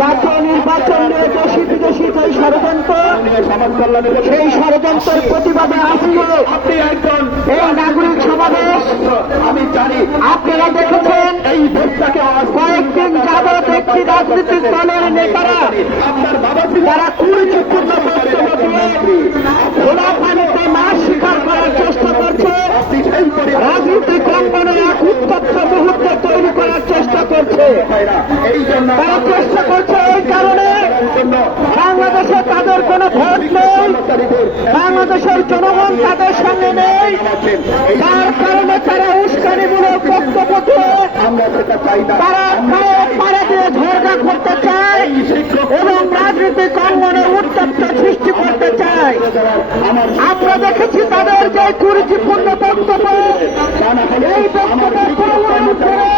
জাতীয় নির্বাচন নিয়ে দোষী বিদেশী এই ষড়যন্ত্র, সেই ষড়যন্ত্রের প্রতিবাদে আজকে আপনি একজন এই নাগরিক সমাবেশ আমি জানি আপনারা দেখেছেন। এই ভোটটাকে কয়েকদিন যাবৎ একটি রাজনৈতিক দলের নেতারা আপনার বাবা যারা কুরুচিপূর্ণ বক্তব্য দিয়ে খোলা পানিতে মাছ শিকার করার চেষ্টা করছে, রাজনৈতিক অঙ্গনে এক উত্তপ্ত মুহূর্ত তৈরি করার চেষ্টা করছে। এই জন্য তারা চেষ্টা করছে এই কারণে বাংলাদেশে তাদের কোনো ভোট নেই, বাংলাদেশের জনগণ তাদের সঙ্গে নেই, যার কারণে তারা উস্কানিমূলক বক্তব্য দিয়ে আমরা সেটা চাই না। তারা পাড়া দিয়ে ঝগড়া করতে চায় এবং রাজনৈতিক অঙ্গনে উত্তপ্ত সৃষ্টি করতে চায়। আমরা দেখেছি তাদের যে কুরুচিপূর্ণ বক্তব্য, এই বক্তব্যের প্রমাণ করে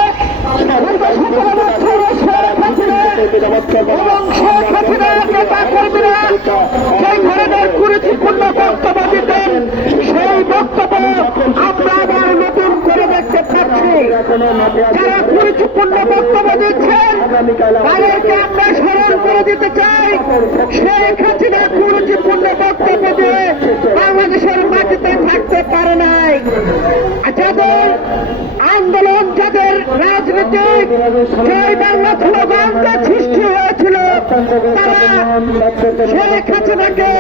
এবং শেখ হাসিনার নেতা কর্মীরা সেই ধরনের কুরুচিপূর্ণ বক্তব্য দিতেন, সেই বক্তব্য আমরা আবার নতুন করে দেখতে পাচ্ছি। যারা কুরুচিপূর্ণ বক্তব্য দিচ্ছেন তাদেরকে আমরা স্মরণ করে দিতে চাই। শেখ হাসিনা কুরুচিপূর্ণ বক্তব্য দিয়ে বাংলাদেশের মাটিতে থাকতে পারে নাই। যাদের আন্দোলন, যাদের রাজনীতিক সেই বাংলা স্লোগানটা সৃষ্টি হয়েছিল, তারা শেখ হাসিনাকে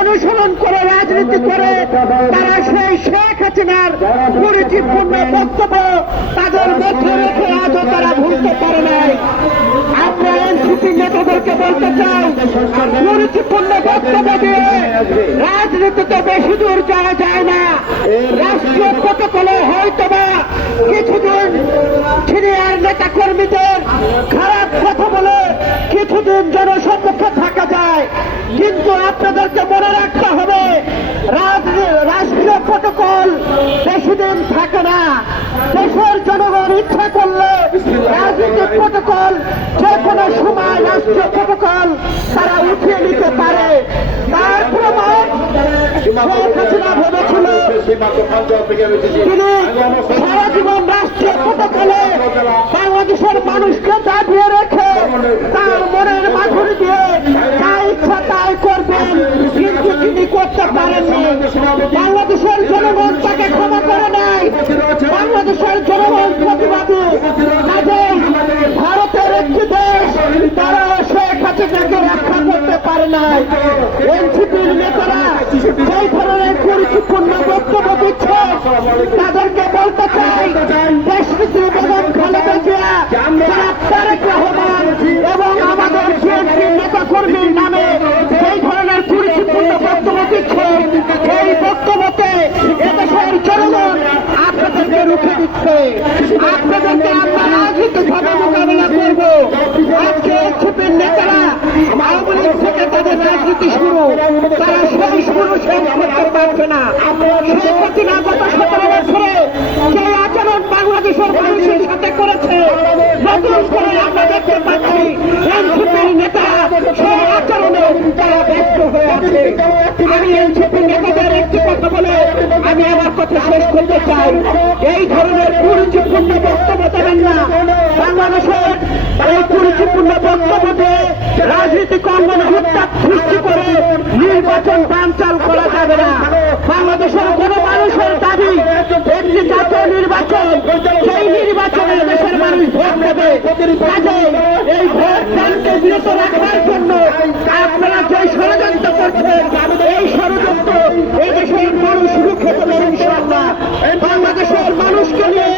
অনুসরণ করে রাজনীতি করে তারা সেই শেখ হাসিনার কুরুচিপূর্ণ বক্তব্য তাদের মধ্যে রেখে আজও তারা ভুলতে পারে নাই। আমরা এনসিপি নেতাদেরকে বলতে চাই, কুরুচিপূর্ণ বক্তব্য দিয়ে রাজনীতিতে বেশি দূর যাওয়া যায় না। রাষ্ট্রীয় প্রটোকলে হয়তোবা কিছুদিন সিনিয়র নেতা কর্মীদের খারাপ কথা বলে কিছুদিন জনসম্মুখে থাকা যায়, কিন্তু আপনাদেরকে মনে রাখতে হবে রাষ্ট্রীয় প্রটোকল বেশি দিন থাকে না। দেশের জনগণ ইচ্ছা করলে রাজনৈতিক প্রটোকল যে কোনো সময় রাষ্ট্রীয় প্রটোকল তারা উঠিয়ে নিতে পারে। তার প্রমাণ শেখ হাসিনা ভেবেছিল তিনি সারা জীবন রাষ্ট্রীয় প্রটোকলে বাংলাদেশের মানুষকে দাবিয়ে রেখে তার মনের মাধুরী দিয়ে যা ইচ্ছা তাই করবেন, কিন্তু তিনি করতে পারেননি। বাংলাদেশের জনগণ তাকে ক্ষমা করে নাই। বাংলাদেশের জনগণ প্রতিবাদী। কাজেই ভারতের একটি দেশ তারা শেখ হাসিনাকে রক্ষা করতে পারে নাই। এনসিপির নেতারা সেই ধরনের কুরুচিপূর্ণ বক্তব্য দিচ্ছে, তাদেরকে বলতে চাই দেশনেত্রী বেগম খালেদা জিয়া, তারেক রহমান এবং আমাদের বিএনপির নেতা কর্মীর নামে সেই ধরনের কুরুচিপূর্ণ বক্তব্য দিচ্ছে। এই বক্তব্যকে এদেশের জনগণ আপনাদেরকে রুখে দিচ্ছে। আপনাদেরকে আমরা রাজনৈতিকভাবে মোকাবেলা করব। আজকে এনসিপির নেতারা আওয়ামী লীগ থেকে তাদের রাজনীতি শুরু, তারা সেই শুরু শেষ করতে পারছে না। শেখ হাসিনা গত 17 বছরে যে আচরণ বাংলাদেশের মানুষের সাথে করেছে, নতুন করে আমরা দেখতে পাচ্ছি এনসিপির নেতা সেই আচরণে তারা ব্যস্ত হয়ে আছে। আমি এনসিপির নেতাদের একটি কথা বলে আমি আমার কথা শেষ করতে চাই, এই ধরনের কুরুচিপূর্ণ বক্তব্য দেবেন না। বাংলাদেশের এই কুরুচিপূর্ণ বক্তব্য দিয়ে রাজনীতিক অঙ্গনে উত্তাপ সৃষ্টি করে নির্বাচন বানচাল করা যাবে না। বাংলাদেশের কোন মানুষের দাবি একটি জাতীয় নির্বাচন, সেই নির্বাচনে দেশের মানুষ ভোট দেবে। কাজে এই ভোট দানকে বিরত রাখার জন্য আপনারা যে ষড়যন্ত্র করছেন, এই ষড়যন্ত্র এই দেশের মানুষ রুখে দেবে ইনশাআল্লাহ। বাংলাদেশের মানুষকে নিয়ে,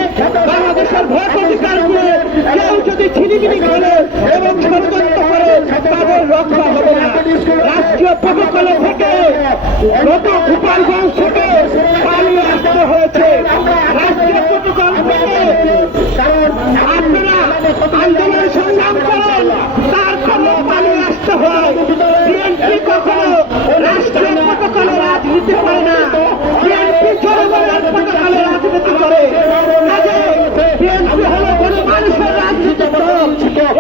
বাংলাদেশের ভোট অধিকার নিয়ে কেউ যদি ছিনিমিনি করে এবং ষড়যন্ত্র করে তাদের রক্ষা হবে না। রাষ্ট্রীয় প্রটোকলে থেকে নতুন গোপালগঞ্জ থেকে পালিয়ে আসতে হয়েছে। রাষ্ট্রীয় প্রটোকল থেকে আপনারা আন্দোলন সংগ্রাম করেন, তার জন্য পালিয়ে আসতে হয়। বিএনপি কখনো রাষ্ট্রীয় প্রটোকলে রাজনীতি করে না, বিএনপি জনগণের প্রটোকলে রাজনীতি করে। কাজে বিএনপি হলো কোনো মানুষের রাজনীতিক দল।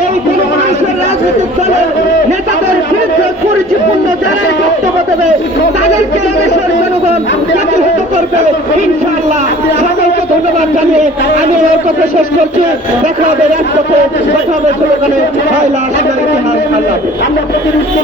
এই কোনো মানুষের রাজনীতিক দলের নেতাদের বিরুদ্ধে কুরুচিপূর্ণ যারাই বক্তব্য দেবে তাদেরকে দেশের জনগণ প্রতিহত করবে ইনশাআল্লাহ। সকলকে ধন্যবাদ জানিয়ে আমি এর কথা শেষ করছি। দেখা হবে রাজপথে, দেখা হবে স্লোগানে। আমরা প্রতিনিধি